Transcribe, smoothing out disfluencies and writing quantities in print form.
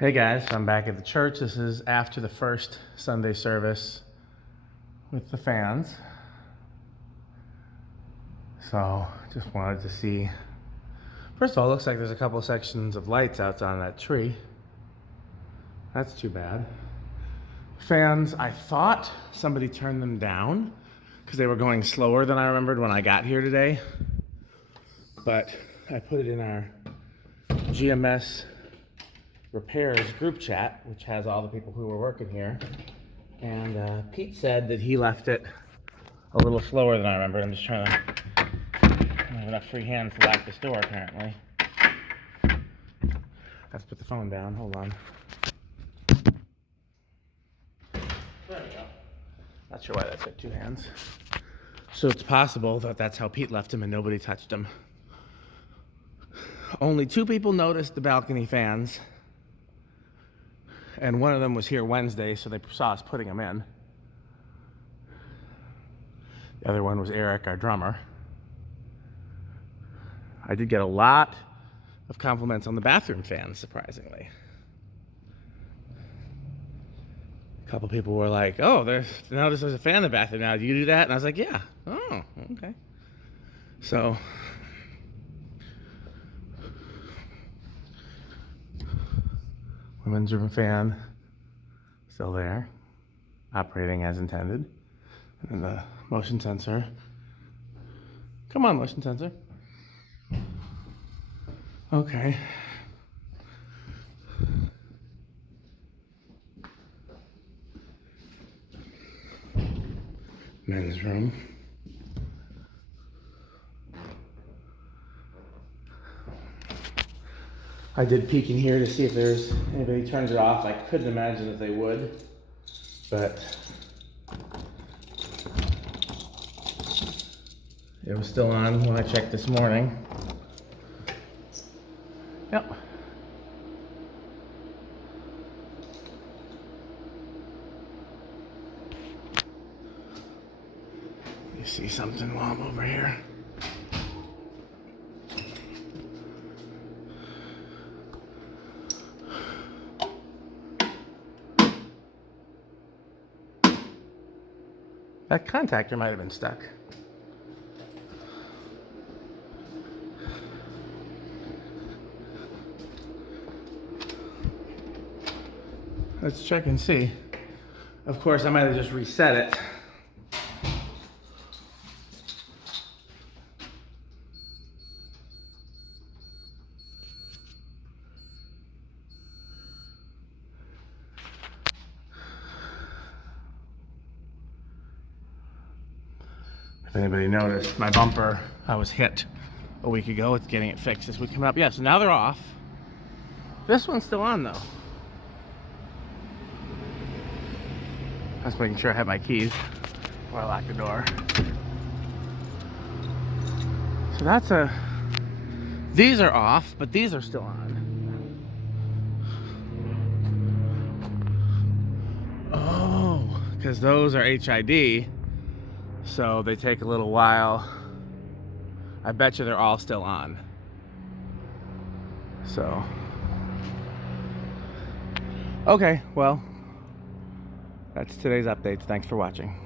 Hey guys, so I'm back at the church. This is after the first Sunday service with the fans. So just wanted to see. First of all, it looks like there's a couple sections of lights out on that tree. That's too bad. Fans, I thought somebody turned them down because they were going slower than I remembered when I got here today. But I put it in our GMS repairs group chat, which has all the people who were working here, and Pete said that he left it a little slower than I remember. I'm just trying to, I don't have enough free hands to lock this door apparently. I have to put the phone down, hold on. There we go. Not sure why that took two hands. So it's possible that that's how Pete left him and nobody touched him. Only two people noticed the balcony fans, and one of them was here Wednesday, so they saw us putting them in. The other one was Eric, our drummer. I did get a lot of compliments on the bathroom fans, surprisingly. A couple people were like, oh, notice there's a fan in the bathroom now. Do you do that? And I was like, yeah. Oh, okay. So women's room fan still there, operating as intended. And the motion sensor. Come on, motion sensor. Okay. Men's room. I did peek in here to see if there's anybody turns it off. I couldn't imagine that they would, but it was still on when I checked this morning. Yep. You see something while I'm over here? That contactor might have been stuck. Let's check and see. Of course, I might have just reset it. If anybody noticed, my bumper, I was hit a week ago. It's getting it fixed this week coming up. Yeah, so now they're off. This one's still on though. I was making sure I had my keys before I lock the door. So these are off, but these are still on. Oh, because those are HID. So they take a little while. I bet you they're all still on. So, okay, well, that's today's updates. Thanks for watching.